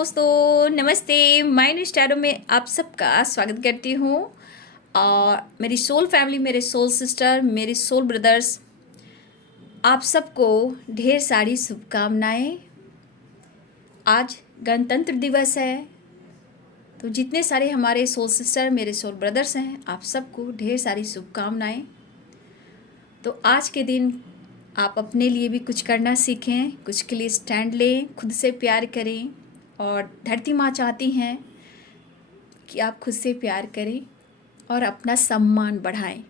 दोस्तों, नमस्ते। माइंड स्टारो में आप सबका स्वागत करती हूँ। और मेरी सोल फैमिली, मेरे सोल सिस्टर, मेरे सोल ब्रदर्स, आप सबको ढेर सारी शुभकामनाएं। आज गणतंत्र दिवस है, तो जितने सारे हमारे सोल सिस्टर, मेरे सोल ब्रदर्स हैं, आप सबको ढेर सारी शुभकामनाएं। तो आज के दिन आप अपने लिए भी कुछ करना सीखें, कुछ के लिए स्टैंड लें, खुद से प्यार करें। और धरती माँ चाहती हैं कि आप खुद से प्यार करें और अपना सम्मान बढ़ाएं।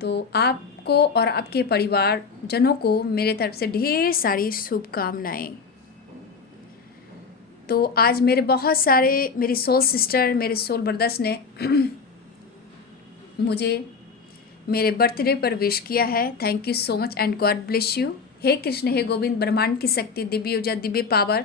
तो आपको और आपके परिवार जनों को मेरे तरफ से ढेर सारी शुभकामनाएं। तो आज मेरे बहुत सारे मेरी सोल सिस्टर, मेरे सोल ब्रदर्स ने मुझे मेरे बर्थडे पर विश किया है। Thank you so much and God bless you. हे कृष्ण, हे गोविंद, ब्रह्मांड की शक्ति, दिव्य ऊर्जा, दिव्य पावर,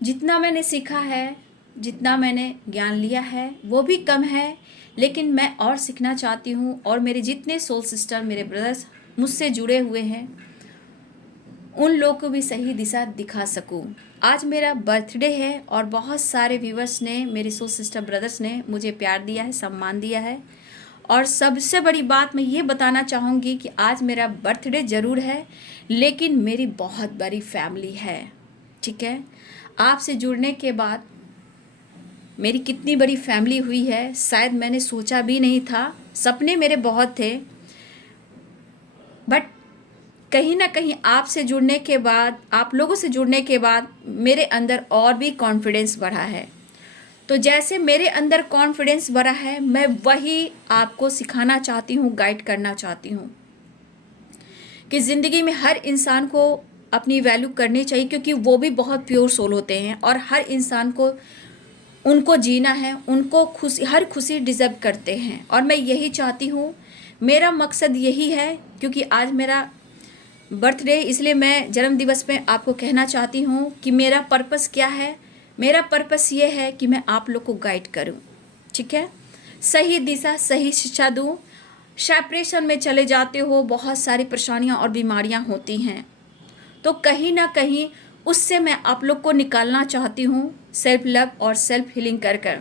जितना मैंने सीखा है, जितना मैंने ज्ञान लिया है वो भी कम है, लेकिन मैं और सीखना चाहती हूँ। और मेरे जितने सोल सिस्टर, मेरे ब्रदर्स मुझसे जुड़े हुए हैं, उन लोगों को भी सही दिशा दिखा सकूँ। आज मेरा बर्थडे है और बहुत सारे व्यूवर्स ने, मेरे सोल सिस्टर ब्रदर्स ने मुझे प्यार दिया है, सम्मान दिया है। और सबसे बड़ी बात मैं ये बताना चाहूँगी कि आज मेरा बर्थडे ज़रूर है, लेकिन मेरी बहुत बड़ी फैमिली है। ठीक है, आपसे जुड़ने के बाद मेरी कितनी बड़ी फैमिली हुई है, शायद मैंने सोचा भी नहीं था। सपने मेरे बहुत थे, बट कहीं ना कहीं आपसे जुड़ने के बाद, आप लोगों से जुड़ने के बाद मेरे अंदर और भी कॉन्फिडेंस बढ़ा है। तो जैसे मेरे अंदर कॉन्फिडेंस बढ़ा है, मैं वही आपको सिखाना चाहती हूँ, गाइड करना चाहती हूँ कि ज़िंदगी में हर इंसान को अपनी वैल्यू करनी चाहिए, क्योंकि वो भी बहुत प्योर सोल होते हैं और हर इंसान को उनको जीना है, उनको खुशी, हर खुशी डिज़र्व करते हैं। और मैं यही चाहती हूँ, मेरा मकसद यही है। क्योंकि आज मेरा बर्थडे, इसलिए मैं जन्म दिवस में आपको कहना चाहती हूँ कि मेरा पर्पस क्या है। मेरा पर्पस ये है कि मैं आप लोग को गाइड करूँ, ठीक है, सही दिशा, सही शिक्षा दूँ। सेपरेशन में चले जाते हो, बहुत सारी परेशानियाँ और बीमारियाँ होती हैं, तो कहीं ना कहीं उससे मैं आप लोग को निकालना चाहती हूँ, सेल्फ लव और सेल्फ हीलिंग कर कर,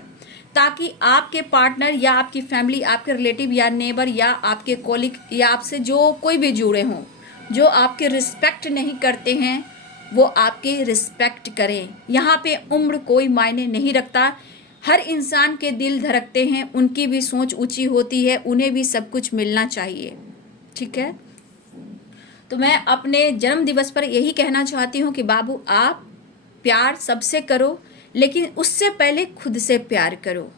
ताकि आपके पार्टनर या आपकी फैमिली, आपके रिलेटिव या नेबर या आपके कोलिग या आपसे जो कोई भी जुड़े हों, जो आपके रिस्पेक्ट नहीं करते हैं, वो आपके रिस्पेक्ट करें। यहाँ पे उम्र कोई मायने नहीं रखता। हर इंसान के दिल धड़कते हैं, उनकी भी सोच ऊंची होती है, उन्हें भी सब कुछ मिलना चाहिए। ठीक है, तो मैं अपने जन्म दिवस पर यही कहना चाहती हूँ कि बाबू, आप प्यार सबसे करो, लेकिन उससे पहले खुद से प्यार करो।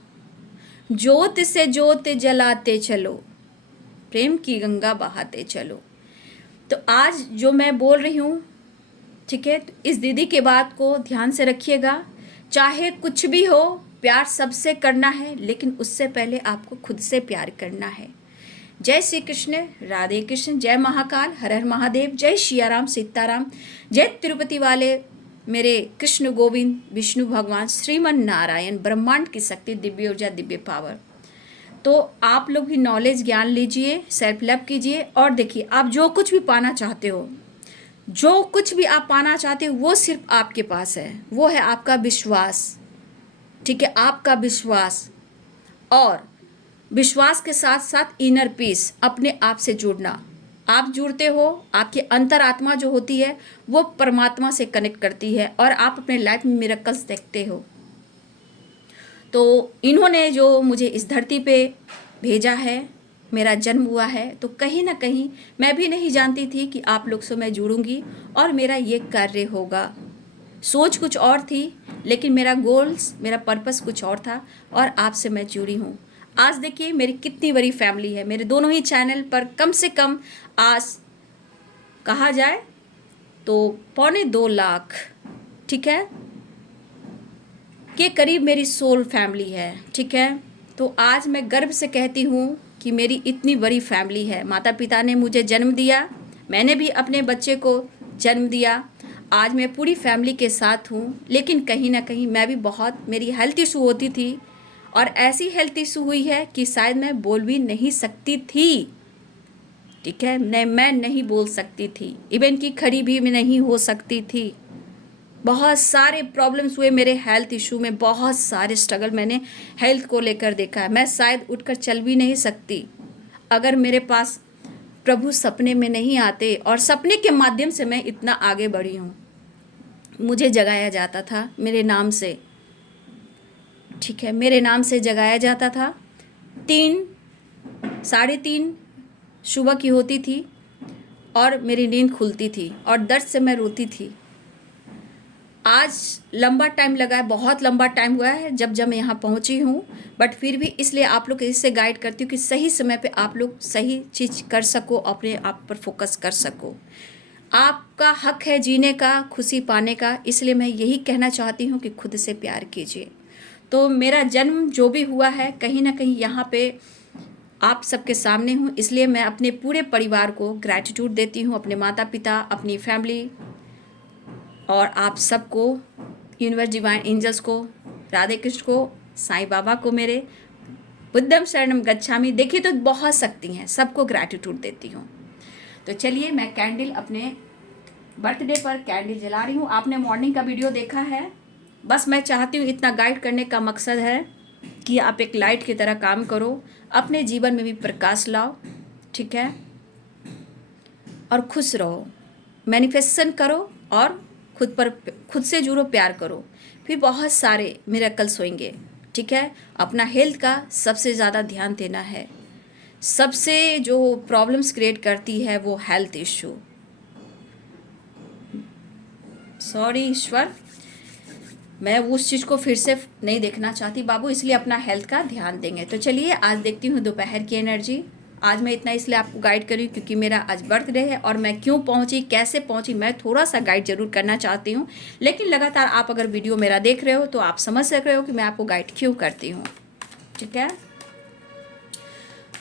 ज्योत से ज्योत जलाते चलो, प्रेम की गंगा बहाते चलो। तो आज जो मैं बोल रही हूँ, ठीक है, तो इस दीदी के बात को ध्यान से रखिएगा। चाहे कुछ भी हो, प्यार सबसे करना है, लेकिन उससे पहले आपको खुद से प्यार करना है। जय श्री कृष्ण, राधे कृष्ण, जय महाकाल, हर हर महादेव, जय सियाराम, सीताराम, जय तिरुपति वाले मेरे कृष्ण गोविंद, विष्णु भगवान, श्रीमन नारायण, ब्रह्मांड की शक्ति, दिव्य ऊर्जा, दिव्य पावर। तो आप लोग भी नॉलेज, ज्ञान लीजिए, सेल्फ लव कीजिए। और देखिए, आप जो कुछ भी पाना चाहते हो, जो कुछ भी आप पाना चाहते हो, वो सिर्फ आपके पास है। वो है आपका विश्वास। ठीक है, आपका विश्वास, और विश्वास के साथ साथ इनर पीस, अपने आप से जुड़ना। आप जुड़ते हो, आपकी अंतरात्मा जो होती है वो परमात्मा से कनेक्ट करती है, और आप अपने लाइफ में मिरेकल्स देखते हो। तो इन्होंने जो मुझे इस धरती पे भेजा है, मेरा जन्म हुआ है, तो कहीं ना कहीं मैं भी नहीं जानती थी कि आप लोग से मैं जुड़ूंगी और मेरा ये कार्य होगा। सोच कुछ और थी, लेकिन मेरा गोल्स, मेरा पर्पस कुछ और था, और आपसे मैं जुड़ी हूँ। आज देखिए मेरी कितनी बड़ी फैमिली है। मेरे दोनों ही चैनल पर कम से कम आज कहा जाए तो 2.25 लाख, ठीक है, के करीब मेरी सोल फैमिली है। ठीक है, तो आज मैं गर्व से कहती हूँ कि मेरी इतनी बड़ी फैमिली है। माता पिता ने मुझे जन्म दिया, मैंने भी अपने बच्चे को जन्म दिया। आज मैं पूरी फैमिली के साथ हूँ, लेकिन कहीं ना कहीं मैं भी बहुत, मेरी हेल्थ इशू होती थी, और ऐसी हेल्थ इशू हुई है कि शायद मैं बोल भी नहीं सकती थी। ठीक है, मैं नहीं बोल सकती थी, इवन की खड़ी भी मैं नहीं हो सकती थी। बहुत सारे प्रॉब्लम्स हुए मेरे हेल्थ इशू में, बहुत सारे स्ट्रगल मैंने हेल्थ को लेकर देखा है। मैं शायद उठकर चल भी नहीं सकती अगर मेरे पास प्रभु सपने में नहीं आते, और सपने के माध्यम से मैं इतना आगे बढ़ी हूँ। मुझे जगाया जाता था मेरे नाम से, ठीक है, मेरे नाम से जगाया जाता था। 3, 3:30 सुबह की होती थी और मेरी नींद खुलती थी और दर्द से मैं रोती थी। आज लंबा टाइम लगा है, बहुत लंबा टाइम हुआ है जब मैं यहाँ पहुँची हूँ, बट फिर भी इसलिए आप लोग इससे गाइड करती हूँ कि सही समय पे आप लोग सही चीज़ कर सको, अपने आप पर फोकस कर सको। आपका हक है जीने का, खुशी पाने का, इसलिए मैं यही कहना चाहती हूँ कि खुद से प्यार कीजिए। तो मेरा जन्म जो भी हुआ है कहीं ना कहीं यहाँ पे आप सबके सामने हूँ, इसलिए मैं अपने पूरे परिवार को ग्रैटिट्यूड देती हूँ, अपने माता पिता, अपनी फैमिली और आप सबको, यूनिवर्स, डिवाइन एंजल्स को, राधे कृष्ण को, साईं बाबा को, मेरे बुद्धम शरणम गच्छामि, देखिए तो बहुत शक्ति हैं, सबको ग्रैटिट्यूड देती हूँ। तो चलिए मैं कैंडल अपने बर्थडे पर कैंडल जला रही हूँ। आपने मॉर्निंग का वीडियो देखा है, बस मैं चाहती हूँ, इतना गाइड करने का मकसद है कि आप एक लाइट की तरह काम करो, अपने जीवन में भी प्रकाश लाओ, ठीक है, और खुश रहो, मैनिफेस्टेशन करो और खुद से जुड़ो, प्यार करो, फिर बहुत सारे मिरेकल्स होंगे, ठीक है। अपना हेल्थ का सबसे ज़्यादा ध्यान देना है। सबसे जो प्रॉब्लम्स क्रिएट करती है वो हेल्थ इशू, सॉरी ईश्वर, मैं उस चीज़ को फिर से नहीं देखना चाहती बाबू, इसलिए अपना हेल्थ का ध्यान देंगे। तो चलिए आज देखती हूँ दोपहर की एनर्जी। आज मैं इतना इसलिए आपको गाइड करी क्योंकि मेरा आज बर्थडे है, और मैं क्यों पहुँची, कैसे पहुँची, मैं थोड़ा सा गाइड जरूर करना चाहती हूँ, लेकिन लगातार आप अगर वीडियो मेरा देख रहे हो तो आप समझ सक रहे हो कि मैं आपको गाइड क्यों करती हूँ, ठीक है।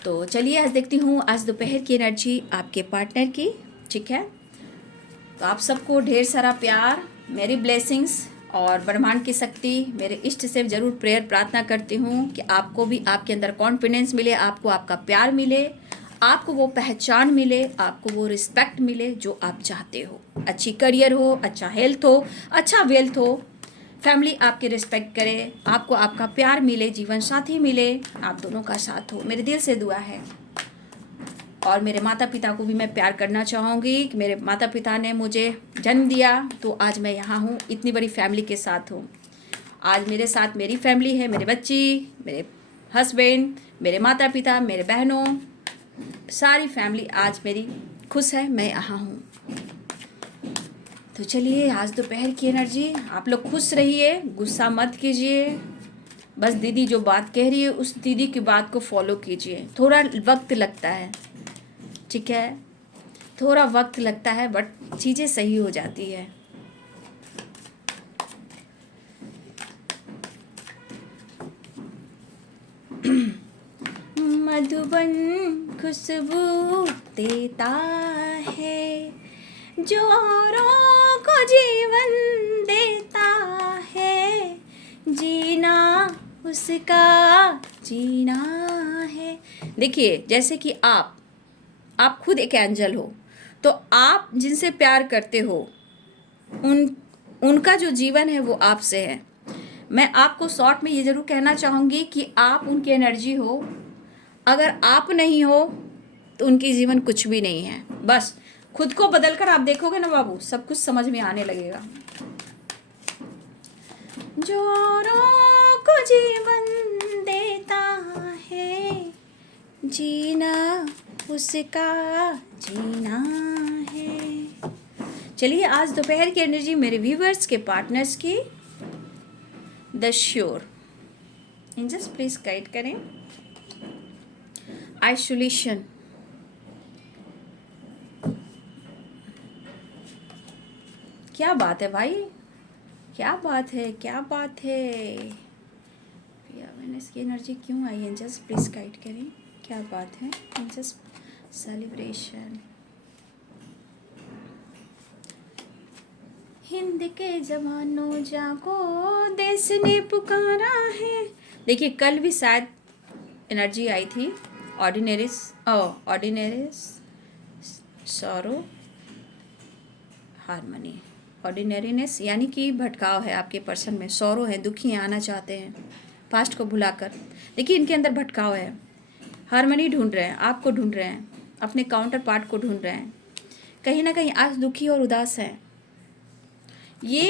तो चलिए आज देखती हूँ आज दोपहर की एनर्जी आपके पार्टनर की, ठीक है। तो आप सबको ढेर सारा प्यार, मेरी ब्लेसिंग्स और ब्रह्मांड की शक्ति, मेरे इष्ट से ज़रूर प्रेयर प्रार्थना करती हूँ कि आपको भी आपके अंदर कॉन्फिडेंस मिले, आपको आपका प्यार मिले, आपको वो पहचान मिले, आपको वो रिस्पेक्ट मिले जो आप चाहते हो। अच्छी करियर हो, अच्छा हेल्थ हो, अच्छा वेल्थ हो, फैमिली आपकी रिस्पेक्ट करे, आपको आपका प्यार मिले, जीवन साथी मिले, आप दोनों का साथ हो, मेरे दिल से दुआ है। और मेरे माता पिता को भी मैं प्यार करना चाहूँगी कि मेरे माता पिता ने मुझे जन्म दिया तो आज मैं यहाँ हूँ, इतनी बड़ी फैमिली के साथ हूँ। आज मेरे साथ मेरी फैमिली है, मेरे बच्ची, मेरे हस्बैंड, मेरे माता पिता, मेरे बहनों, सारी फैमिली आज मेरी खुश है, मैं यहाँ हूँ। तो चलिए आज दोपहर की एनर्जी, आप लोग खुश रहिए, गुस्सा मत कीजिए, बस दीदी जो बात कह रही है उस दीदी की बात को फॉलो कीजिए। थोड़ा वक्त लगता है, ठीक है, थोड़ा वक्त लगता है, बट चीज़ें सही हो जाती है। मधुबन खुशबू देता है, जो औरों को जीवन देता है, जीना उसका जीना है। देखिए जैसे कि आप खुद एक एंजल हो, तो आप जिनसे प्यार करते हो उनका जो जीवन है वो आपसे है। मैं आपको शॉर्ट में ये ज़रूर कहना चाहूँगी कि आप उनकी एनर्जी हो, अगर आप नहीं हो तो उनकी जीवन कुछ भी नहीं है। बस खुद को बदल कर आप देखोगे ना बाबू, सब कुछ समझ में आने लगेगा। जो औरों को जीवन देता है, जीना उसका जीना है। चलिए आज दोपहर की एनर्जी मेरे व्यूवर्स के पार्टनर्स की, the sure angels please guide करें। आइसोलेशन, क्या बात है भाई, क्या बात है, क्या बात है। अवेयरनेस की एनर्जी क्यों आई, एंजल्स प्लीज गाइड करें, क्या बात है। एंजल्स सेलिब्रेशन, हिंद के जवानों जागो, देश ने पुकारा है। देखिए कल भी शायद एनर्जी आई थी, ऑर्डिनरी सॉरो हारमोनी, ऑर्डिनरीनेस यानी कि भटकाव है आपके पर्सन में, सौरो है, दुखी हैं, आना चाहते हैं पास्ट को भुलाकर। देखिए इनके अंदर भटकाव है, हारमनी ढूंढ रहे हैं, आपको ढूंढ रहे हैं, अपने काउंटर पार्ट को ढूंढ रहे हैं, कहीं ना कहीं आज दुखी और उदास हैं। ये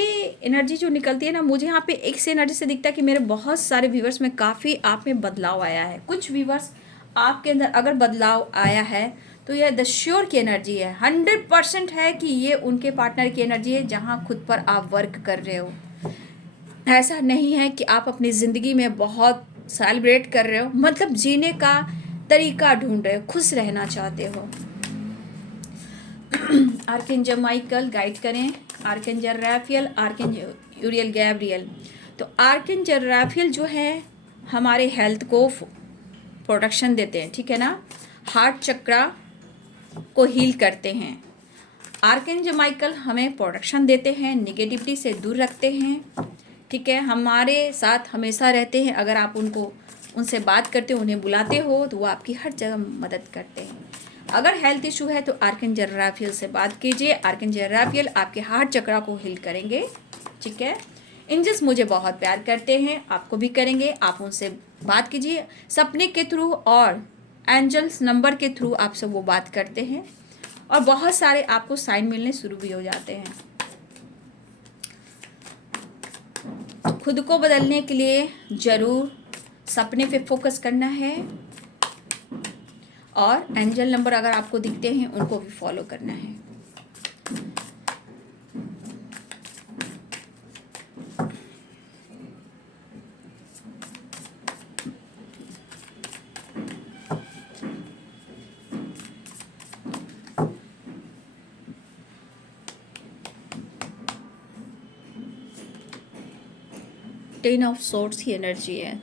एनर्जी जो निकलती है ना, मुझे यहाँ पे एक से एनर्जी से दिखता है कि मेरे बहुत सारे व्यूवर्स में काफ़ी आप में बदलाव आया है। कुछ व्यूवर्स आपके अंदर अगर बदलाव आया है तो यह द श्योर की एनर्जी है, 100% है कि ये उनके पार्टनर की एनर्जी है जहाँ खुद पर आप वर्क कर रहे हो। ऐसा नहीं है कि आप अपनी ज़िंदगी में बहुत सेलिब्रेट कर रहे हो, मतलब जीने का तरीका ढूंढ रहे हो, खुश रहना चाहते हो। आर्कएंजल माइकल गाइड करें, आर्कएंजल राफेल, आर्कएंजल यूरियल गैब्रियल। तो आर्कएंजल राफेल जो है हमारे हेल्थ को प्रोटेक्शन देते हैं, ठीक है ना, हार्ट चक्रा को हील करते हैं। आर्कएंजल माइकल हमें प्रोटेक्शन देते हैं, निगेटिविटी से दूर रखते हैं, ठीक है, हमारे साथ हमेशा रहते हैं। अगर आप उनसे बात करते हो, उन्हें बुलाते हो, तो वो आपकी हर जगह मदद करते हैं। अगर हेल्थ इशू है तो आर्कएंजल राफेल से बात कीजिए, आर्कएंजल राफेल आपके हार्ट चक्रा को हील करेंगे, ठीक है। एंजल्स मुझे बहुत प्यार करते हैं, आपको भी करेंगे, आप उनसे बात कीजिए सपने के थ्रू और एंजल्स नंबर के थ्रू आपसे वो बात करते हैं और बहुत सारे आपको साइन मिलने शुरू भी हो जाते हैं। खुद को बदलने के लिए ज़रूर सपने पे फोकस करना है और एंजल नंबर अगर आपको दिखते हैं उनको भी फॉलो करना है। टेन ऑफ सोर्ड्स की एनर्जी है,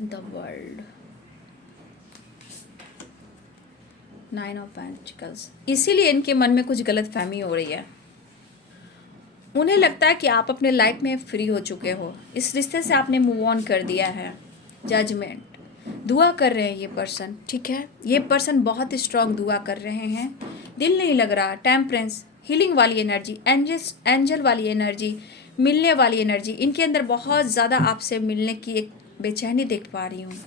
द वर्ल्ड, 9 ऑफ पेंटिकल्स। इसीलिए इनके मन में कुछ गलत फहमी हो रही है। उन्हें लगता है कि आप अपने लाइफ में फ्री हो चुके हो, इस रिश्ते से आपने मूव ऑन कर दिया है। जजमेंट, दुआ कर रहे हैं ये पर्सन, ठीक है, ये पर्सन बहुत स्ट्रांग दुआ कर रहे हैं, दिल नहीं लग रहा। टेम्परेंस, हीलिंग वाली एनर्जी, एंजल वाली एनर्जी, मिलने वाली एनर्जी, इनके अंदर बहुत ज़्यादा आपसे मिलने की एक बेचैनी देख पा रही हूँ।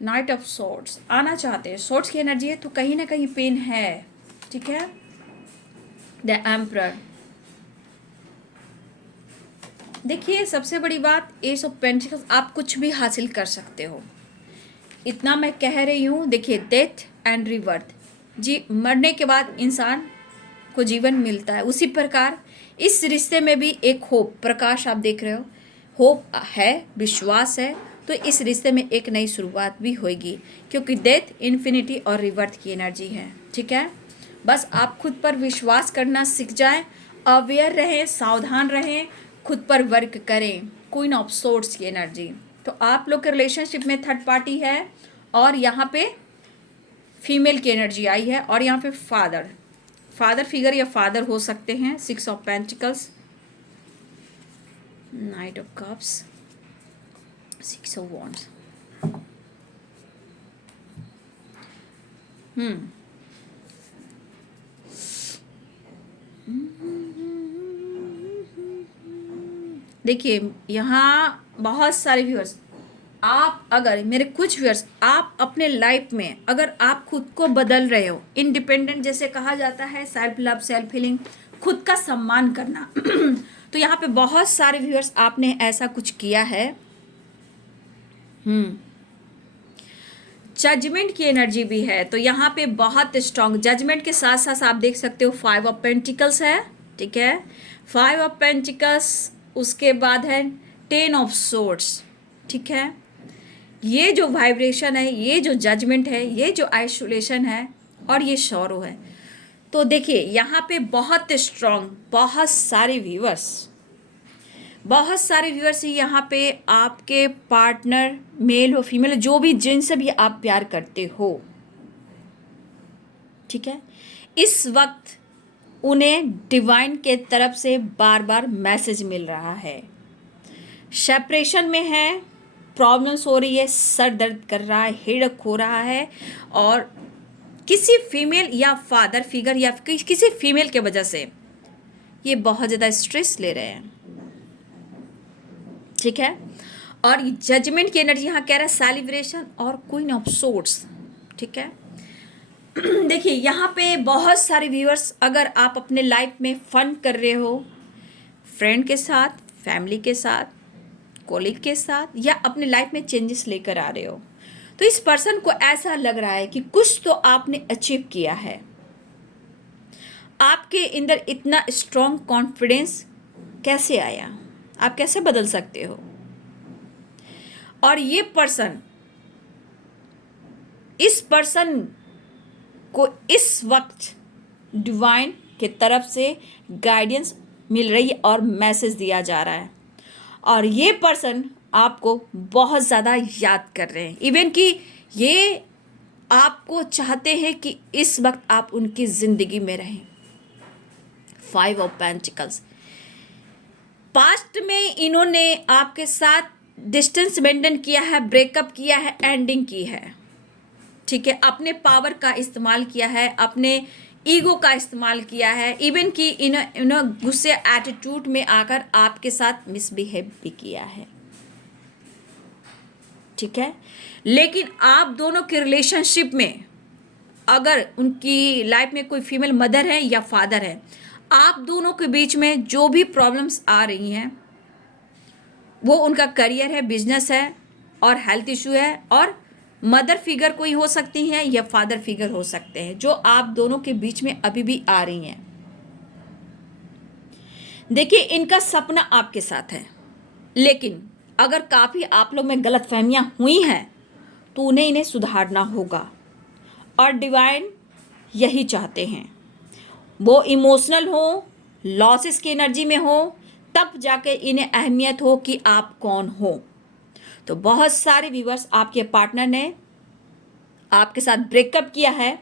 नाइट ऑफ सोर्ड्स, आना चाहते हैं, सोर्ड्स की एनर्जी है तो कहीं ना कहीं पेन है, ठीक है। द एम्परर, देखिए सबसे बड़ी बात, एस ऑफ पेंटिकल्स, आप कुछ भी हासिल कर सकते हो, इतना मैं कह रही हूँ। देखिए डेथ एंड रिबर्थ, जी मरने के बाद इंसान को जीवन मिलता है, उसी प्रकार इस रिश्ते में भी एक होप, प्रकाश आप देख रहे हो, होप है, विश्वास है, तो इस रिश्ते में एक नई शुरुआत भी होगी, क्योंकि डेथ, इन्फिनिटी और रिबर्थ की एनर्जी है, ठीक है। बस आप खुद पर विश्वास करना सीख जाएं, अवेयर रहें, सावधान रहें, खुद पर वर्क करें। क्वीन ऑफ सोर्ड्स की एनर्जी, तो आप लोग के रिलेशनशिप में थर्ड पार्टी है और यहाँ पे फीमेल की एनर्जी आई है और यहाँ पे फादर फिगर या फादर हो सकते हैं। 6 of pentacles, night of cups, 6 of wands. देखिए यहाँ बहुत सारे व्यूअर्स, आप अगर मेरे कुछ व्यूअर्स, आप अपने लाइफ में अगर आप खुद को बदल रहे हो, इंडिपेंडेंट जैसे कहा जाता है, सेल्फ लव, सेल्फ हीलिंग, खुद का सम्मान करना तो यहाँ पे बहुत सारे व्यूअर्स आपने ऐसा कुछ किया है। जजमेंट की एनर्जी भी है, तो यहाँ पे बहुत स्ट्रांग जजमेंट के साथ साथ आप देख सकते हो 5 ऑफ पेंटिकल्स है, ठीक है, 5 ऑफ पेंटिकल्स, उसके बाद है 10 ऑफ सोर्ड्स, ठीक है। ये जो वाइब्रेशन है, ये जो जजमेंट है, ये जो आइसोलेशन है और ये शौरो है, तो देखिए यहाँ पे बहुत स्ट्रांग, बहुत सारे व्यूअर्स यहाँ पे आपके पार्टनर, मेल हो फीमेल, जो भी जिनसे भी आप प्यार करते हो, ठीक है, इस वक्त उन्हें डिवाइन के तरफ से बार बार मैसेज मिल रहा है। सेपरेशन में है, प्रॉब्लम्स हो रही है, सर दर्द कर रहा है, हेडेक हो रहा है, और किसी फीमेल या फादर फिगर या किसी फीमेल के वजह से ये बहुत ज़्यादा स्ट्रेस ले रहे हैं, ठीक है। और जजमेंट की एनर्जी यहाँ कह रहा है सेलिब्रेशन और क्वीन ऑफ सोर्ड्स, ठीक है। देखिए यहाँ पे बहुत सारे व्यूअर्स, अगर आप अपने लाइफ में फन कर रहे हो फ्रेंड के साथ, फैमिली के साथ, कोलिग के साथ, या अपने लाइफ में चेंजेस लेकर आ रहे हो, तो इस पर्सन को ऐसा लग रहा है कि कुछ तो आपने अचीव किया है। आपके अंदर इतना स्ट्रॉन्ग कॉन्फिडेंस कैसे आया, आप कैसे बदल सकते हो। और ये पर्सन, इस पर्सन को इस वक्त डिवाइन के तरफ से गाइडेंस मिल रही है और मैसेज दिया जा रहा है, और ये पर्सन आपको बहुत ज़्यादा याद कर रहे हैं, इवन कि ये आपको चाहते हैं कि इस वक्त आप उनकी ज़िंदगी में रहें। 5 ऑफ पेंटिकल्स, पास्ट में इन्होंने आपके साथ डिस्टेंस मेंटेन किया है, ब्रेकअप किया है, एंडिंग की है, ठीक है। अपने पावर का इस्तेमाल किया है, अपने ईगो का इस्तेमाल किया है, इवन कि इन्होंने गुस्से एटीट्यूड में आकर आपके साथ मिसबिहेव भी किया है, ठीक है। लेकिन आप दोनों के रिलेशनशिप में, अगर उनकी लाइफ में कोई फीमेल मदर है या फादर है, आप दोनों के बीच में जो भी प्रॉब्लम्स आ रही हैं वो उनका करियर है, बिजनेस है और हेल्थ इशू है, और मदर फिगर कोई हो सकती हैं या फादर फिगर हो सकते हैं जो आप दोनों के बीच में अभी भी आ रही हैं। देखिए इनका सपना आपके साथ है, लेकिन अगर काफ़ी आप लोग में गलतफहमियां हुई हैं तो इन्हें सुधारना होगा, और डिवाइन यही चाहते हैं। वो इमोशनल हो, लॉसेस की एनर्जी में हो, तब जाके इन्हें अहमियत हो कि आप कौन हो। तो बहुत सारे व्यूअर्स, आपके पार्टनर ने आपके साथ ब्रेकअप किया है,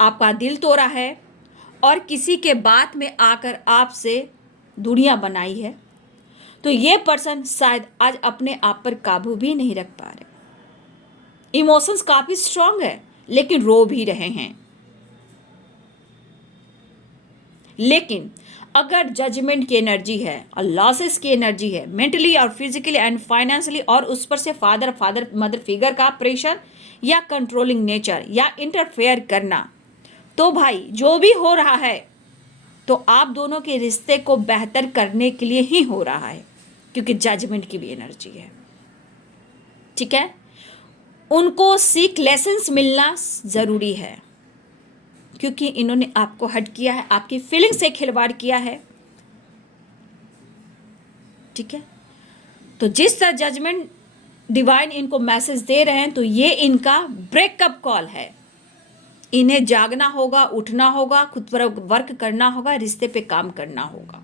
आपका दिल तोड़ा है, और किसी के बात में आकर आपसे दूरियां बनाई है, तो ये पर्सन शायद आज अपने आप पर काबू भी नहीं रख पा रहे। इमोशंस काफ़ी स्ट्रांग है, लेकिन रो भी रहे हैं। लेकिन अगर जजमेंट की एनर्जी है और लॉसेस की एनर्जी है, मेंटली और फिजिकली एंड फाइनेंशियली, और उस पर से फादर मदर फिगर का प्रेशर या कंट्रोलिंग नेचर या इंटरफेयर करना, तो भाई जो भी हो रहा है तो आप दोनों के रिश्ते को बेहतर करने के लिए ही हो रहा है, क्योंकि जजमेंट की भी एनर्जी है, ठीक है। उनको सीख लेसन्स मिलना ज़रूरी है, क्योंकि इन्होंने आपको हर्ट किया है, आपकी फीलिंग से खिलवाड़ किया है, ठीक है। तो जिस तरह जजमेंट डिवाइन इनको मैसेज दे रहे हैं, तो ये इनका ब्रेकअप कॉल है। इन्हें जागना होगा, उठना होगा, खुद पर वर्क करना होगा, रिश्ते पे काम करना होगा।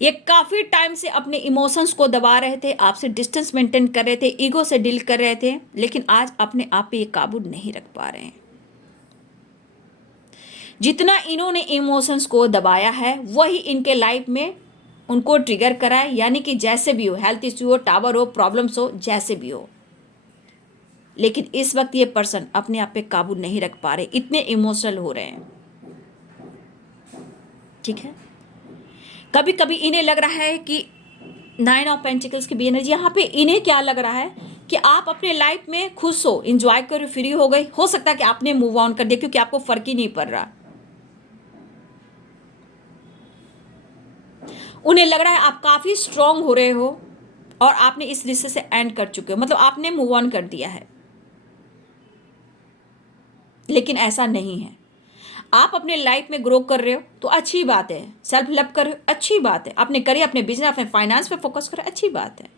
ये काफ़ी टाइम से अपने इमोशंस को दबा रहे थे, आपसे डिस्टेंस मेंटेन कर रहे थे, ईगो से डील कर रहे थे, लेकिन आज अपने आप पे ये काबू नहीं रख पा रहे हैं। जितना इन्होंने इमोशंस को दबाया है वही इनके लाइफ में उनको ट्रिगर करा है, यानी कि जैसे भी हो, हेल्थ इश्यू हो, टावर हो, प्रॉब्लम्स हो, जैसे भी हो, लेकिन इस वक्त ये पर्सन अपने आप पे काबू नहीं रख पा रहे, इतने इमोशनल हो रहे हैं, ठीक है। कभी कभी इन्हें लग रहा है कि 9 ऑफ पेंटिकल्स की भी एनर्जी, यहाँ पे इन्हें क्या लग रहा है कि आप अपने लाइफ में खुश हो, इंजॉय करो, फ्री हो गई, हो सकता है कि आपने मूव ऑन कर दिया क्योंकि आपको फर्क ही नहीं पड़ रहा। उन्हें लग रहा है आप काफ़ी स्ट्रांग हो रहे हो और आपने इस रिश्ते से एंड कर चुके हो, मतलब आपने मूव ऑन कर दिया है, लेकिन ऐसा नहीं है। आप अपने लाइफ में ग्रो कर रहे हो तो अच्छी बात है, सेल्फ लव कर रहे हो अच्छी बात है, अपने करियर, अपने बिजनेस, अपने फाइनेंस पे फोकस करो, अच्छी बात है।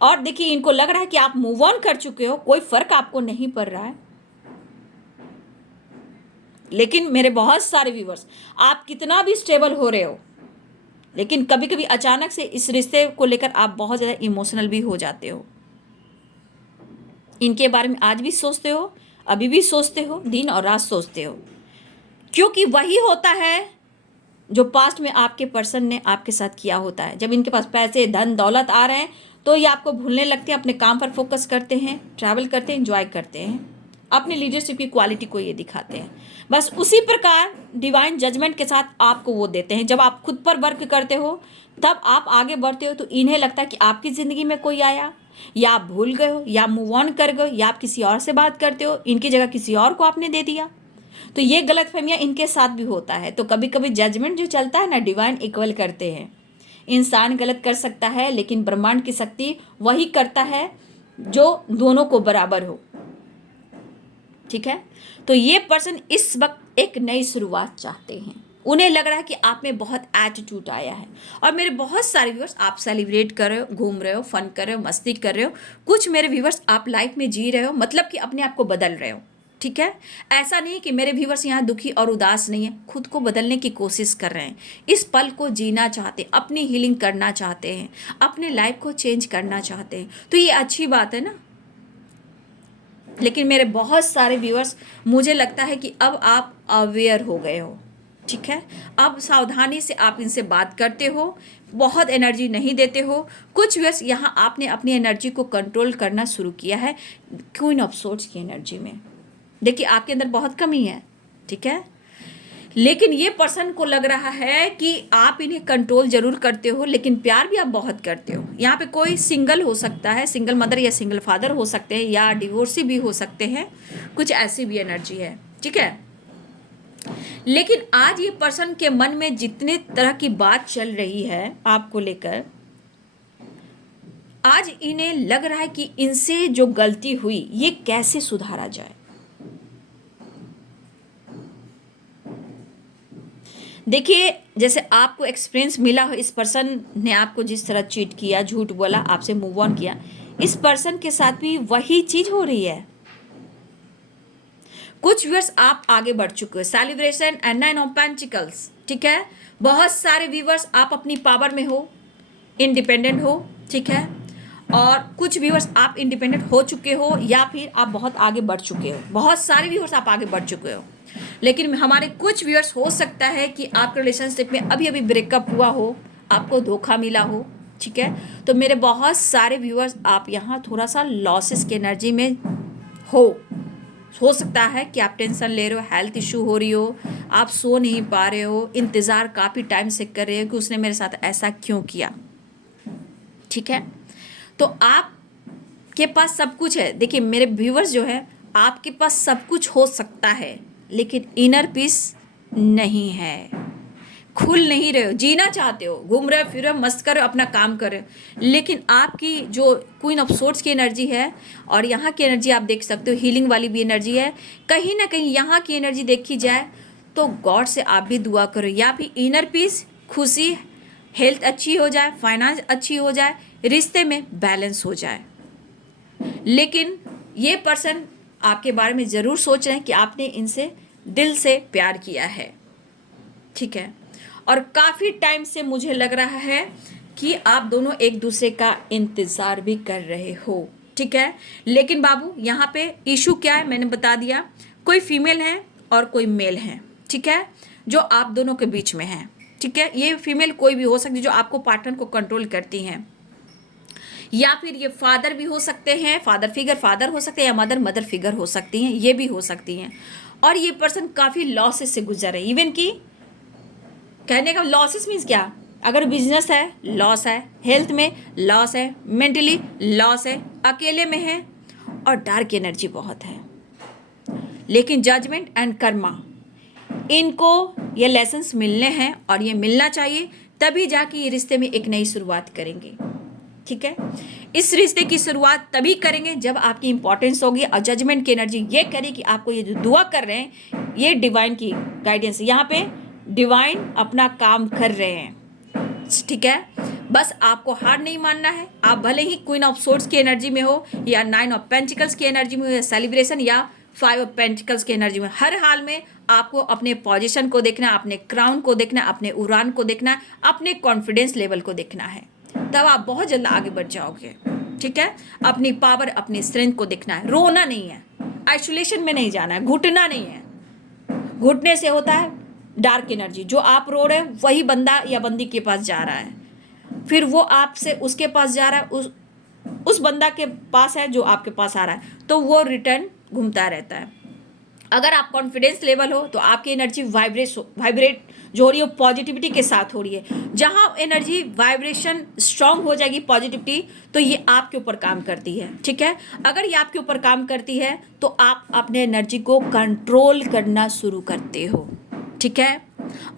और देखिए इनको लग रहा है कि आप मूव ऑन कर चुके हो, कोई फर्क आपको नहीं पड़ रहा है। लेकिन मेरे बहुत सारे व्यूवर्स, आप कितना भी स्टेबल हो रहे हो, लेकिन कभी कभी अचानक से इस रिश्ते को लेकर आप बहुत ज़्यादा इमोशनल भी हो जाते हो। इनके बारे में आज भी सोचते हो, अभी भी सोचते हो, दिन और रात सोचते हो, क्योंकि वही होता है जो पास्ट में आपके पर्सन ने आपके साथ किया होता है। जब इनके पास पैसे, धन, दौलत आ रहे हैं तो ये आपको भूलने लगते हैं, अपने काम पर फोकस करते हैं, ट्रैवल करते हैं, एंजॉय करते हैं, अपनी लीडरशिप की क्वालिटी को ये दिखाते हैं। बस उसी प्रकार डिवाइन जजमेंट के साथ आपको वो देते हैं। जब आप खुद पर वर्क करते हो तब आप आगे बढ़ते हो, तो इन्हें लगता है कि आपकी ज़िंदगी में कोई आया, या आप भूल गए हो, या मूव ऑन कर गए, या आप किसी और से बात करते हो, इनकी जगह किसी और को आपने दे दिया। तो ये गलतफहमियां इनके साथ भी होता है। तो कभी कभी जजमेंट जो चलता है ना, डिवाइन इक्वल करते हैं। इंसान गलत कर सकता है, लेकिन ब्रह्मांड की शक्ति वही करता है जो दोनों को बराबर हो। ठीक है, तो ये पर्सन इस वक्त एक नई शुरुआत चाहते हैं। उन्हें लग रहा है कि आप में बहुत एटीट्यूड आया है। और मेरे बहुत सारे व्यूअर्स, आप सेलिब्रेट कर रहे हो, घूम रहे हो, फन कर रहे हो, मस्ती कर रहे हो। कुछ मेरे व्यूअर्स आप लाइफ में जी रहे हो, मतलब कि अपने आप को बदल रहे हो। ठीक है, ऐसा नहीं कि मेरे व्यूअर्स यहाँ दुखी और उदास नहीं है, खुद को बदलने की कोशिश कर रहे हैं, इस पल को जीना चाहते हैं, अपनी हीलिंग करना चाहते हैं, अपने लाइफ को चेंज करना चाहते हैं। तो ये अच्छी बात है ना। लेकिन मेरे बहुत सारे व्यूअर्स, मुझे लगता है कि अब आप अवेयर हो गए हो। ठीक है, अब सावधानी से आप इनसे बात करते हो, बहुत एनर्जी नहीं देते हो। कुछ व्यूअर्स यहाँ आपने अपनी एनर्जी को कंट्रोल करना शुरू किया है क्वीन ऑफ सोर्ड्स की एनर्जी में। देखिए, आपके अंदर बहुत कमी है। ठीक है, लेकिन ये पर्सन को लग रहा है कि आप इन्हें कंट्रोल जरूर करते हो, लेकिन प्यार भी आप बहुत करते हो। यहाँ पे कोई सिंगल हो सकता है, सिंगल मदर या सिंगल फादर हो सकते हैं, या डिवोर्सी भी हो सकते हैं, कुछ ऐसी भी एनर्जी है। ठीक है, लेकिन आज ये पर्सन के मन में जितने तरह की बात चल रही है आपको लेकर, आज इन्हें लग रहा है कि इनसे जो गलती हुई ये कैसे सुधारा जाए। देखिए, जैसे आपको एक्सपीरियंस मिला हो, इस पर्सन ने आपको जिस तरह चीट किया, झूठ बोला, आपसे मूव ऑन किया, इस पर्सन के साथ भी वही चीज हो रही है। कुछ व्यूअर्स आप आगे बढ़ चुके हो, celebration and nine of pentacles. ठीक है, बहुत सारे व्यूअर्स आप अपनी पावर में हो, इंडिपेंडेंट हो। ठीक है, और कुछ व्यूअर्स आप इंडिपेंडेंट हो चुके हो, या फिर आप बहुत आगे बढ़ चुके हो। बहुत सारे व्यूअर्स आप आगे बढ़ चुके हो, लेकिन हमारे कुछ व्यूअर्स हो सकता है कि आपके रिलेशनशिप में अभी अभी ब्रेकअप हुआ हो, आपको धोखा मिला हो। ठीक है, तो मेरे बहुत सारे व्यूअर्स आप यहाँ थोड़ा सा लॉसेस की एनर्जी में हो सकता है कि आप टेंशन ले रहे हो, हेल्थ इशू हो रही हो, आप सो नहीं पा रहे हो, इंतज़ार काफ़ी टाइम से कर रहे हो कि उसने मेरे साथ ऐसा क्यों किया। ठीक है, तो आपके पास सब कुछ है। देखिए मेरे व्यूअर्स जो है, आपके पास सब कुछ हो सकता है, लेकिन इनर पीस नहीं है। खुल नहीं रहे हो, जीना चाहते हो, घूम रहे हो, फिर रहे हो, मस्त कर रहे हो, अपना काम कर रहे हो, लेकिन आपकी जो क्वीन ऑफ सोर्ड्स की एनर्जी है, और यहाँ की एनर्जी आप देख सकते हो, हीलिंग वाली भी एनर्जी है। कहीं ना कहीं यहाँ की एनर्जी देखी जाए तो गॉड से आप भी दुआ करो, या फिर इनर पीस, खुशी, हेल्थ अच्छी हो जाए, फाइनेंस अच्छी हो जाए, रिश्ते में बैलेंस हो जाए। लेकिन ये पर्सन आपके बारे में ज़रूर सोच रहे हैं कि आपने इनसे दिल से प्यार किया है। ठीक है, और काफ़ी टाइम से मुझे लग रहा है कि आप दोनों एक दूसरे का इंतज़ार भी कर रहे हो। ठीक है, लेकिन बाबू यहाँ पे इशू क्या है मैंने बता दिया। कोई फीमेल है और कोई मेल है। ठीक है, जो आप दोनों के बीच में है। ठीक है, ये फीमेल कोई भी हो सकती है जो आपको पार्टनर को कंट्रोल करती हैं, या फिर ये फादर भी हो सकते हैं, फादर फिगर फादर हो सकते हैं, या मदर फिगर हो सकती हैं, ये भी हो सकती हैं। और ये पर्सन काफ़ी लॉसेस से गुजर रहे हैं। इवन कि कहने का लॉसेस मीन्स क्या, अगर बिजनेस है लॉस है, हेल्थ में लॉस है, मेंटली लॉस है, अकेले में है, और डार्क एनर्जी बहुत है। लेकिन जजमेंट एंड कर्मा, इनको ये लेसन्स मिलने हैं, और ये मिलना चाहिए, तभी जाके ये रिश्ते में एक नई शुरुआत करेंगे। ठीक है, इस रिश्ते की शुरुआत तभी करेंगे जब आपकी इंपॉर्टेंस होगी, और जजमेंट की एनर्जी ये करे कि आपको ये जो दुआ कर रहे हैं ये डिवाइन की गाइडेंस, यहाँ पे डिवाइन अपना काम कर रहे हैं। ठीक है, बस आपको हार नहीं मानना है। आप भले ही क्वीन ऑफ सोर्ड्स की एनर्जी में हो, या नाइन ऑफ पेंटिकल्स की एनर्जी में हो, या सेलिब्रेशन, या फाइव ऑफ पेंटिकल्स की एनर्जी में, हर हाल में आपको अपने पोजीशन को देखना, अपने क्राउन को देखना, अपने उड़ान को देखना, अपने कॉन्फिडेंस लेवल को देखना है, तब आप बहुत जल्द आगे बढ़ जाओगे। ठीक है, अपनी पावर, अपनी स्ट्रेंथ को देखना है, रोना नहीं है, आइसोलेशन में नहीं जाना है, घुटना नहीं है। घुटने से होता है डार्क एनर्जी, जो आप रो रहे हैं वही बंदा या बंदी के पास जा रहा है, फिर वो आपसे उसके पास जा रहा है, उस बंदा के पास है जो आपके पास आ रहा है, तो वो रिटर्न घूमता रहता है। अगर आप कॉन्फिडेंस लेवल हो तो आपकी एनर्जी वाइब्रेट जो हो रही है पॉजिटिविटी के साथ हो रही है। जहाँ एनर्जी वाइब्रेशन स्ट्रांग हो जाएगी पॉजिटिविटी, तो ये आपके ऊपर काम करती है, ठीक है। अगर ये आपके ऊपर काम करती है तो आप अपने एनर्जी को कंट्रोल करना शुरू करते हो, ठीक है।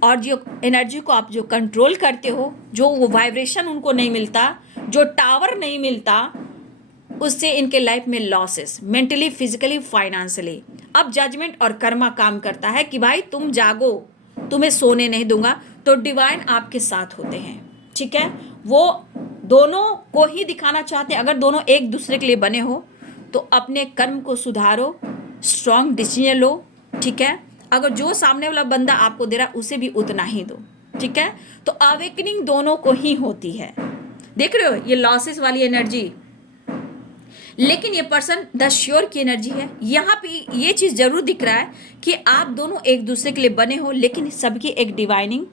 और जो एनर्जी को आप जो कंट्रोल करते हो, जो वो वाइब्रेशन उनको नहीं मिलता, जो टावर नहीं मिलता, उससे इनके लाइफ में लॉसेस, मेंटली, फिजिकली, फाइनेंशियली। अब जजमेंट और कर्मा काम करता है कि भाई तुम जागो, तुम्हें सोने नहीं दूंगा, तो डिवाइन आपके साथ होते हैं, ठीक है। वो दोनों को ही दिखाना चाहते हैं। अगर दोनों एक दूसरे के लिए बने हो तो अपने कर्म को सुधारो, स्ट्रॉन्ग डिसीजन लो, ठीक है। अगर जो सामने वाला बंदा आपको दे रहा है उसे भी उतना ही दो, ठीक है। तो अवेकनिंग दोनों को ही होती है। देख रहे हो ये लॉसेस वाली एनर्जी, लेकिन ये पर्सन द श्योर की एनर्जी है। यहाँ पे ये चीज़ जरूर दिख रहा है कि आप दोनों एक दूसरे के लिए बने हो, लेकिन सबकी एक डिवाइनिंग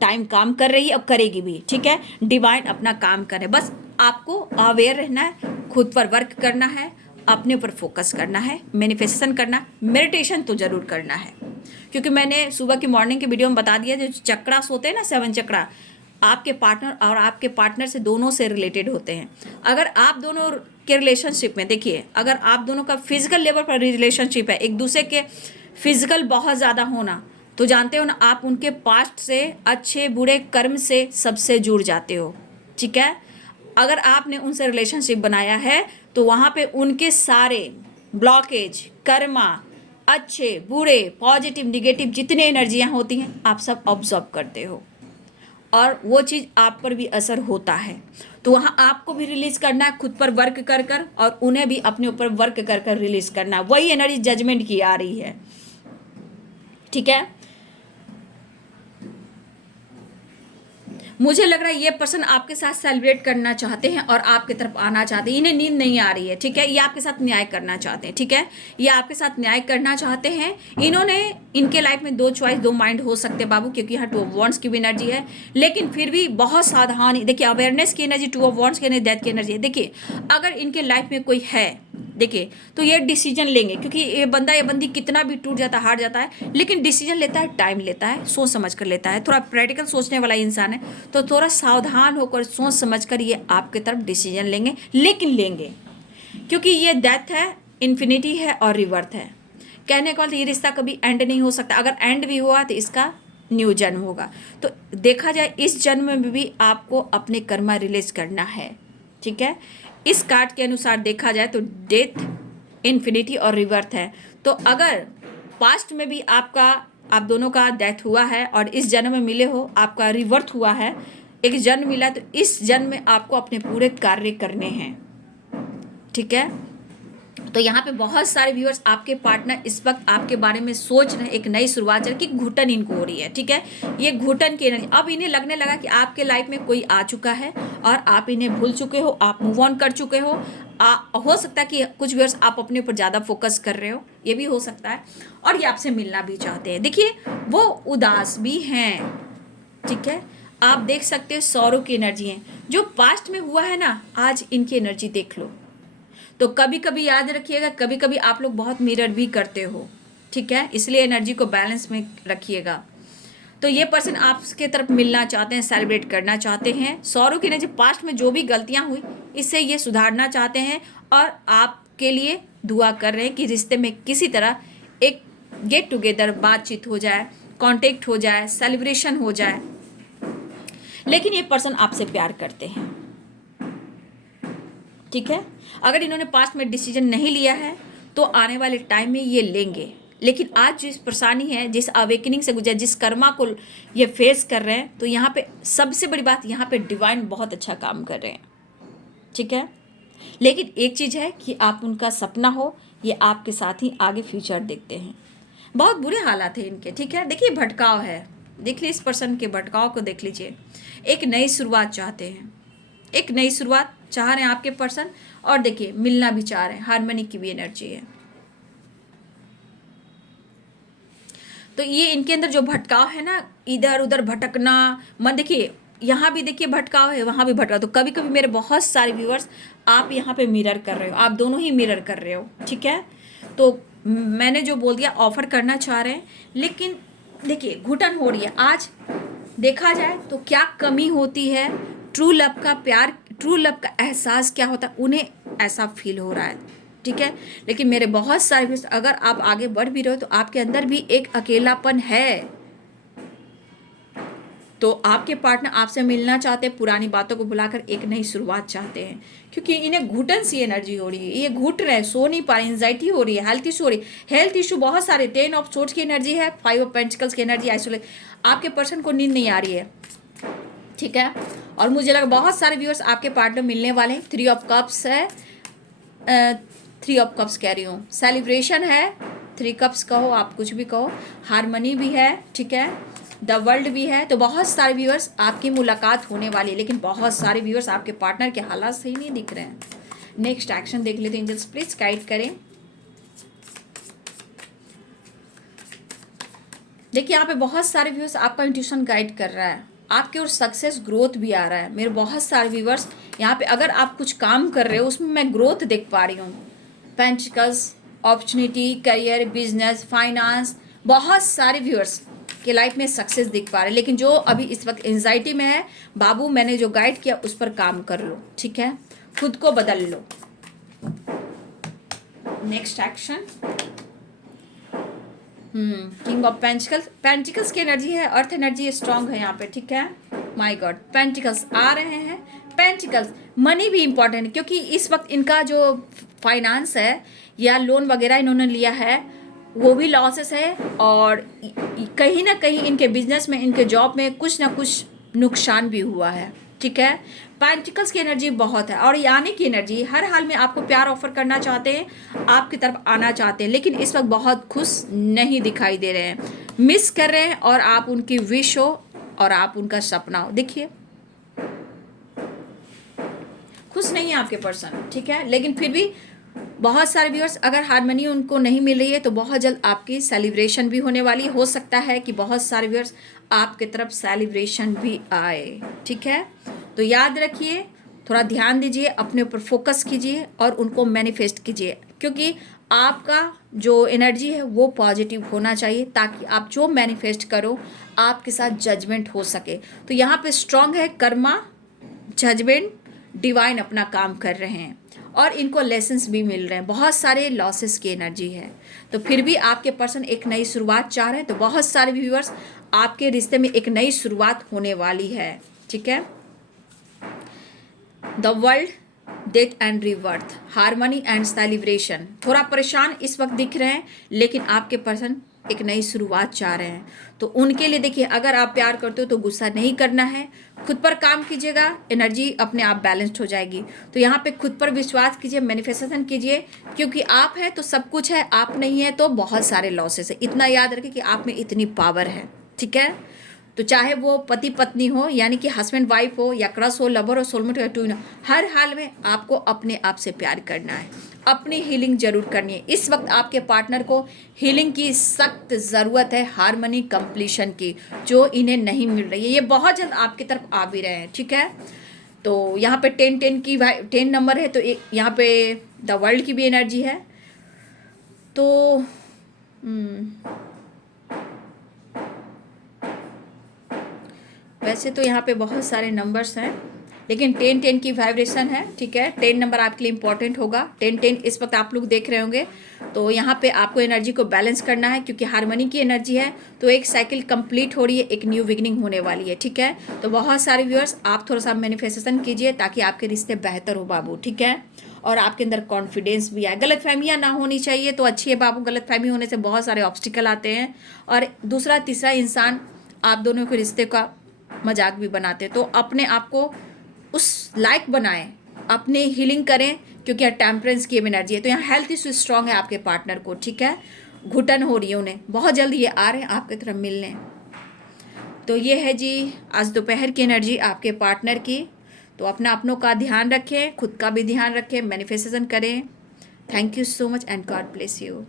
टाइम काम कर रही है और करेगी भी, ठीक है। डिवाइन अपना काम करे, बस आपको अवेयर रहना है, खुद पर वर्क करना है, अपने ऊपर फोकस करना है, मैनिफेस्टेशन करना, मेडिटेशन तो जरूर करना है। क्योंकि मैंने सुबह की मॉर्निंग के वीडियो में बता दिया, जो चक्रास होते हैं ना, 7 चक्रा, आपके पार्टनर और आपके पार्टनर से दोनों से रिलेटेड होते हैं। अगर आप दोनों के रिलेशनशिप में देखिए, अगर आप दोनों का फिजिकल लेवल पर रिलेशनशिप है, एक दूसरे के फिजिकल बहुत ज़्यादा होना, तो जानते हो ना आप उनके पास्ट से, अच्छे बुरे कर्म से, सबसे जुड़ जाते हो, ठीक है। अगर आपने उनसे रिलेशनशिप बनाया है तो वहाँ पे उनके सारे ब्लॉकेज, कर्मा, अच्छे बुरे, पॉजिटिव निगेटिव जितने एनर्जियाँ होती हैं आप सब ऑब्जर्व करते हो, और वो चीज़ आप पर भी असर होता है। तो वहाँ आपको भी रिलीज करना है, खुद पर वर्क कर कर, और उन्हें भी अपने ऊपर वर्क कर कर रिलीज करना है। वही एनर्जी जजमेंट की आ रही है, ठीक है। मुझे लग रहा है ये पर्सन आपके साथ सेलिब्रेट करना चाहते हैं और आपकी तरफ आना चाहते हैं। इन्हें नींद नहीं आ रही है, ठीक है। ये आपके साथ न्याय करना चाहते हैं, ठीक है। ये आपके साथ न्याय करना चाहते हैं। इन्होंने, इनके लाइफ में 2 चॉइस, 2 माइंड हो सकते हैं बाबू, क्योंकि यहाँ 2 ऑफ वॉन्ड्स की भी एनर्जी है। लेकिन फिर भी बहुत सावधानी, देखिए अवेयरनेस की एनर्जी, 2 ऑफ वॉन्ड्स की एनर्जी, डेथ की एनर्जी है। देखिए अगर इनके लाइफ में कोई है, देखिए तो ये डिसीजन लेंगे, क्योंकि ये बंदा या बंदी कितना भी टूट जाता है, हार जाता है, लेकिन डिसीजन लेता है, टाइम लेता है, सोच समझ कर लेता है। थोड़ा प्रैक्टिकल सोचने वाला इंसान है, तो थोड़ा सावधान होकर सोच समझ कर ये आपके तरफ डिसीजन लेंगे, लेकिन लेंगे, क्योंकि ये डेथ है, इन्फिनिटी है और रिवर्थ है। कहने का ये रिश्ता कभी एंड नहीं हो सकता। अगर एंड भी हुआ तो इसका न्यू जन्म होगा। तो देखा जाए इस जन्म में भी आपको अपने कर्मा रिलीज करना है, ठीक है। इस कार्ड के अनुसार देखा जाए तो डेथ, इन्फिनिटी और रिवर्थ है। तो अगर पास्ट में भी आपका, आप दोनों का डेथ हुआ है और इस जन्म में मिले हो, आपका रिवर्थ हुआ है, एक जन्म मिला, तो इस जन्म में आपको अपने पूरे कार्य करने हैं, ठीक है। तो यहाँ पे बहुत सारे व्यूअर्स, आपके पार्टनर इस वक्त आपके बारे में सोच रहे हैं, एक नई शुरुआत की घुटन इनको हो रही है, ठीक है। ये घुटन की एनर्जी, अब इन्हें लगने लगा कि आपके लाइफ में कोई आ चुका है और आप इन्हें भूल चुके हो, आप मूव ऑन कर चुके हो। हो सकता है कि कुछ व्यूअर्स आप अपने ऊपर ज़्यादा फोकस कर रहे हो, ये भी हो सकता है, और ये आपसे मिलना भी चाहते हैं। देखिए वो उदास भी हैं, ठीक है। आप देख सकते हो सौरों की एनर्जी है, जो पास्ट में हुआ है ना, आज इनकी एनर्जी देख लो। तो कभी कभी याद रखिएगा, कभी कभी आप लोग बहुत मिरर भी करते हो, ठीक है, इसलिए एनर्जी को बैलेंस में रखिएगा। तो ये पर्सन आपके तरफ मिलना चाहते हैं, सेलिब्रेट करना चाहते हैं। सौरों की एनर्जी, पास्ट में जो भी गलतियां हुई इससे ये सुधारना चाहते हैं, और आपके लिए दुआ कर रहे हैं कि रिश्ते में किसी तरह एक गेट टुगेदर, बातचीत हो जाए, कॉन्टेक्ट हो जाए, सेलिब्रेशन हो जाए। लेकिन ये पर्सन आपसे प्यार करते हैं, ठीक है। अगर इन्होंने पास्ट में डिसीजन नहीं लिया है तो आने वाले टाइम में ये लेंगे। लेकिन आज जिस परेशानी है, जिस अवेकनिंग से गुजर, जिस कर्मा को ये फेस कर रहे हैं, तो यहाँ पे सबसे बड़ी बात, यहाँ पे डिवाइन बहुत अच्छा काम कर रहे हैं, ठीक है। लेकिन एक चीज़ है कि आप उनका सपना हो, ये आपके साथ ही आगे फ्यूचर देखते हैं। बहुत बुरे हालात हैं इनके, ठीक है। देखिए भटकाव है, देख लीजिए इस पर्सन के भटकाव को देख लीजिए। एक नई शुरुआत चाहते हैं, एक नई शुरुआत चाह रहे हैं आपके पर्सन, और देखिए मिलना भी चाह रहे हैं, हार्मनी की भी एनर्जी है। तो ये इनके अंदर जो भटकाव है ना, इधर उधर भटकना मन, देखिए यहाँ भी देखिए भटकाव है, वहाँ भी भटकाव। तो कभी कभी मेरे बहुत सारे व्यूअर्स आप यहाँ पे मिरर कर रहे हो, आप दोनों ही मिरर कर रहे हो, ठीक है। तो मैंने जो बोल दिया ऑफर करना चाह रहे हैं, लेकिन देखिए घुटन हो रही है। आज देखा जाए तो क्या कमी होती है, ट्रू लव का प्यार, ट्रू लव का एहसास क्या होता है, उन्हें ऐसा फील हो रहा है, ठीक है। लेकिन मेरे बहुत सारे व्यूअर्स, अगर आप आगे बढ़ भी रहे हो तो आपके अंदर भी एक अकेलापन है। तो आपके पार्टनर आपसे मिलना चाहते हैं, पुरानी बातों को भुलाकर एक नई शुरुआत चाहते हैं, क्योंकि इन्हें घुटन सी एनर्जी हो रही है, ये घुट रहे हैं, सो नहीं पा रहे, एंजाइटी हो रही है, हेल्थ इशू हो रही है। हेल्थ इशू बहुत सारे, 10 ऑफ सोर्स की एनर्जी है, 5 ऑफ पेंटिकल्स की एनर्जी, आइसोलेट, आपके पर्सन को नींद नहीं आ रही है, ठीक है। और मुझे लगा बहुत सारे व्यूअर्स आपके पार्टनर मिलने वाले हैं। 3 ऑफ कप्स है, 3 ऑफ कप्स कह रही हूँ, सेलिब्रेशन है, 3 कप्स कहो आप कुछ भी कहो, हारमनी भी है, ठीक है, द वर्ल्ड भी है। तो बहुत सारे व्यूअर्स आपकी मुलाकात होने वाली है, लेकिन बहुत सारे व्यूअर्स आपके पार्टनर के हालात सही नहीं दिख रहे हैं। नेक्स्ट एक्शन देख लेते हैं, एंजल्स प्लीज गाइड करें। देखिए यहाँ पे बहुत सारे व्यूअर्स आपका इंट्यूशन गाइड कर रहा है, आपके और सक्सेस ग्रोथ भी आ रहा है। मेरे बहुत सारे व्यूअर्स यहाँ पे, अगर आप कुछ काम कर रहे हो उसमें मैं ग्रोथ देख पा रही हूँ। Pentacles, opportunity, career, business, finance, बहुत सारे व्यूअर्स के लाइफ में सक्सेस दिख पा रहे हैं। लेकिन जो अभी इस वक्त एंजाइटी में है, बाबू मैंने जो गाइड किया उस पर काम कर लो, ठीक है, खुद को बदल लो। Next action, king of pentacles, pentacles की एनर्जी है, अर्थ एनर्जी स्ट्रांग है यहाँ पे, ठीक है। माय गॉड, पेंटिकल्स आ रहे हैं, पेंटिकल्स, मनी भी इंपॉर्टेंट है, क्योंकि इस वक्त इनका जो फाइनेंस है या लोन वगैरह इन्होंने लिया है वो भी लॉसेस है, और कहीं ना कहीं इनके बिजनेस में, इनके जॉब में कुछ ना कुछ नुकसान भी हुआ है, ठीक है। पेंटिकल्स की एनर्जी बहुत है, और यानी की एनर्जी हर हाल में आपको प्यार ऑफर करना चाहते हैं, आपकी तरफ आना चाहते हैं, लेकिन इस वक्त बहुत खुश नहीं दिखाई दे रहे हैं, मिस कर रहे हैं, और आप उनकी विश हो और आप उनका सपना हो। देखिए खुश नहीं है आपके पर्सन, ठीक है। लेकिन फिर भी बहुत सारे व्यूअर्स, अगर हारमनी उनको नहीं मिल रही है तो बहुत जल्द आपकी सेलिब्रेशन भी होने वाली, हो सकता है कि बहुत सारे व्यूअर्स आपके तरफ सेलिब्रेशन भी आए, ठीक है। तो याद रखिए, थोड़ा ध्यान दीजिए, अपने ऊपर फोकस कीजिए और उनको मैनिफेस्ट कीजिए, क्योंकि आपका जो एनर्जी है वो पॉजिटिव होना चाहिए, ताकि आप जो मैनिफेस्ट करो आपके साथ जजमेंट हो सके। तो यहाँ पे स्ट्रांग है, कर्मा, जजमेंट, डिवाइन अपना काम कर रहे हैं, और इनको लेसन्स भी मिल रहे हैं। बहुत सारे लॉसेस की एनर्जी है, तो फिर भी आपके पर्सन एक नई शुरुआत चाह रहे हैं। तो बहुत सारे व्यूअर्स, आपके रिश्ते में एक नई शुरुआत होने वाली है, ठीक है। The world, death and रिवर्थ, harmony and celebration, थोड़ा परेशान इस वक्त दिख रहे हैं, लेकिन आपके पर्सन एक नई शुरुआत चाह रहे हैं। तो उनके लिए देखिए, अगर आप प्यार करते हो तो गुस्सा नहीं करना है, खुद पर काम कीजिएगा, एनर्जी अपने आप बैलेंस्ड हो जाएगी। तो यहाँ पे खुद पर विश्वास कीजिए, मैनिफेस्टेशन कीजिए, क्योंकि आप हैं तो सब कुछ है, आप नहीं है तो बहुत सारे लॉसेस है। इतना याद रखिए कि आप में इतनी पावर है, ठीक है। तो चाहे वो पति पत्नी हो, यानी कि हस्बैंड वाइफ हो, या क्रश हो, लवर हो, सोलमेट हो, या ट्विन हो, हर हाल में आपको अपने आप से प्यार करना है, अपनी हीलिंग जरूर करनी है। इस वक्त आपके पार्टनर को हीलिंग की सख्त ज़रूरत है, हारमनी कंप्लीशन की, जो इन्हें नहीं मिल रही है। ये बहुत जल्द आपकी तरफ आ भी रहे हैं, ठीक है। तो यहाँ पे 10 की 10 नंबर है, तो यहाँ पे द वर्ल्ड की भी एनर्जी है। तो वैसे तो यहाँ पे बहुत सारे नंबर्स हैं, लेकिन 10 की वाइब्रेशन है, ठीक है। 10 नंबर आपके लिए इंपॉर्टेंट होगा। 10 इस वक्त आप लोग देख रहे होंगे, तो यहाँ पे आपको एनर्जी को बैलेंस करना है, क्योंकि हारमनी की एनर्जी है, तो एक साइकिल कंप्लीट हो रही है, एक न्यू बिगिनिंग होने वाली है, ठीक है। तो बहुत सारे व्यूअर्स, आप थोड़ा सा मैनिफेस्टेशन कीजिए, ताकि आपके रिश्ते बेहतर हो बाबू, ठीक है, और आपके अंदर कॉन्फिडेंस भी आए। गलतफहमियाँ ना होनी चाहिए तो अच्छी है बाबू, गलतफहमी होने से बहुत सारे ऑब्स्टिकल आते हैं, और दूसरा तीसरा इंसान आप दोनों के रिश्ते का मजाक भी बनाते हैं। तो अपने आप को उस लाइक बनाएं, अपने हीलिंग करें, क्योंकि यहाँ टेम्परेंस की एनर्जी है। तो यहाँ हेल्थ इशू स्ट्रांग है आपके पार्टनर को, ठीक है, घुटन हो रही है उन्हें, बहुत जल्द ये आ रहे हैं आपकी तरफ मिलने। तो ये है जी आज दोपहर की एनर्जी आपके पार्टनर की। तो अपनों का ध्यान रखें, खुद का भी ध्यान रखें, मैनिफेस्टेशन करें। Thank you so much and God bless you.